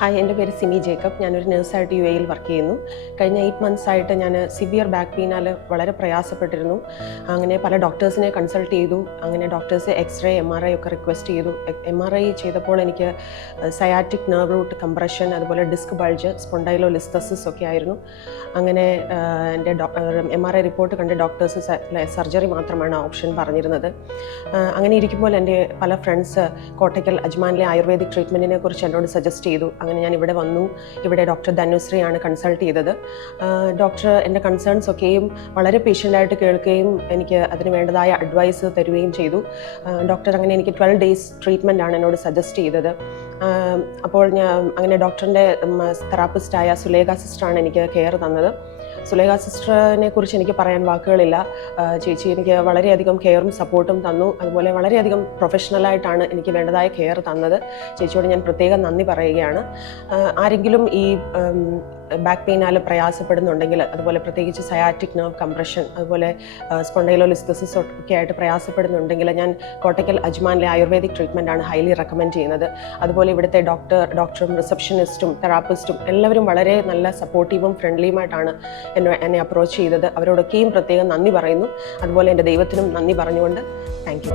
Hi, എൻ്റെ പേര് Simi Jacob. ഞാനൊരു നഴ്സായിട്ട് UAE വർക്ക് ചെയ്യുന്നു. കഴിഞ്ഞ 8 months ആയിട്ട് ഞാൻ സിവിയർ ബാക്ക് പെയിനാൽ വളരെ പ്രയാസപ്പെട്ടിരുന്നു. അങ്ങനെ പല ഡോക്ടേഴ്സിനെ കൺസൾട്ട് ചെയ്തു. അങ്ങനെ ഡോക്ടേഴ്സ് എക്സ്റേ MRI ഒക്കെ റിക്വസ്റ്റ് ചെയ്തു. MRI ചെയ്തപ്പോൾ എനിക്ക് സയാറ്റിക് നെർവ് റൂട്ട് കംപ്രഷൻ, അതുപോലെ ഡിസ്ക് ബൾജ്, സ്പോണ്ടൈലോലിസ്തസിസ് ഒക്കെ ആയിരുന്നു. അങ്ങനെ എൻ്റെ MRI റിപ്പോർട്ട് കണ്ട് ഡോക്ടേഴ്സ് സർജറി മാത്രമാണ് ഓപ്ഷൻ പറഞ്ഞിരുന്നത്. അങ്ങനെ ഇരിക്കുമ്പോൾ എൻ്റെ പല ഫ്രണ്ട്സ് കോട്ടയ്ക്കൽ അജ്മാനിലെ ആയുർവേദിക് ട്രീറ്റ്മെൻറ്റിനെ കുറിച്ച് എന്നോട് സജസ്റ്റ് ചെയ്തു. അങ്ങനെ ഞാൻ ഇവിടെ വന്നു. ഇവിടെ ഡോക്ടർ ധനുശ്രീയാണ് കൺസൾട്ട് ചെയ്തത്. ഡോക്ടർ എൻ്റെ കൺസേൺസ് ഒക്കെയും വളരെ പേഷ്യൻ്റായിട്ട് കേൾക്കുകയും എനിക്ക് അതിന് വേണ്ടതായ അഡ്വൈസ് തരുകയും ചെയ്തു. ഡോക്ടർ അങ്ങനെ എനിക്ക് 12 days ട്രീറ്റ്മെൻ്റ് ആണ് എന്നോട് സജസ്റ്റ് ചെയ്തത്. അപ്പോൾ ഞാൻ അങ്ങനെ ഡോക്ടറിൻ്റെ തെറാപ്പിസ്റ്റായ സുലേഖ സിസ്റ്ററാണ് എനിക്ക് കെയർ തന്നത്. സുലേഖ സിസ്റ്ററിനെ കുറിച്ച് എനിക്ക് പറയാൻ വാക്കുകളില്ല. ചേച്ചി എനിക്ക് വളരെയധികം കെയറും സപ്പോർട്ടും തന്നു. അതുപോലെ വളരെയധികം പ്രൊഫഷണലായിട്ടാണ് എനിക്ക് വേണ്ടതായ കെയർ തന്നത്. ചേച്ചിയോട് ഞാൻ പ്രത്യേകം നന്ദി പറയുകയാണ്. ആരെങ്കിലും ഈ ബാക്ക് പെയിനാൽ പ്രയാസപ്പെടുന്നുണ്ടെങ്കിൽ, അതുപോലെ പ്രത്യേകിച്ച് സയാറ്റിക് നെർവ് കംപ്രഷൻ, അതുപോലെ സ്പോണ്ടൈലോലിസ്തസിസ് ഒക്കെ ആയിട്ട് പ്രയാസപ്പെടുന്നുണ്ടെങ്കിൽ ഞാൻ കോട്ടയ്ക്കൽ അജ്മാനിലെ ആയുർവേദിക് ട്രീറ്റ്മെൻറ്റാണ് ഹൈലി റെക്കമെൻഡ് ചെയ്യുന്നത്. അതുപോലെ ഇവിടുത്തെ ഡോക്ടറും റിസപ്ഷനിസ്റ്റും തെറാപ്പിസ്റ്റും എല്ലാവരും വളരെ നല്ല സപ്പോർട്ടീവും ഫ്രണ്ട്ലിയുമായിട്ടാണ് എന്നെ അപ്രോച്ച് ചെയ്തത്. അവരോടൊക്കെയും പ്രത്യേകം നന്ദി പറയുന്നു. അതുപോലെ എൻ്റെ ദൈവത്തിനും നന്ദി പറഞ്ഞുകൊണ്ട് താങ്ക് യു.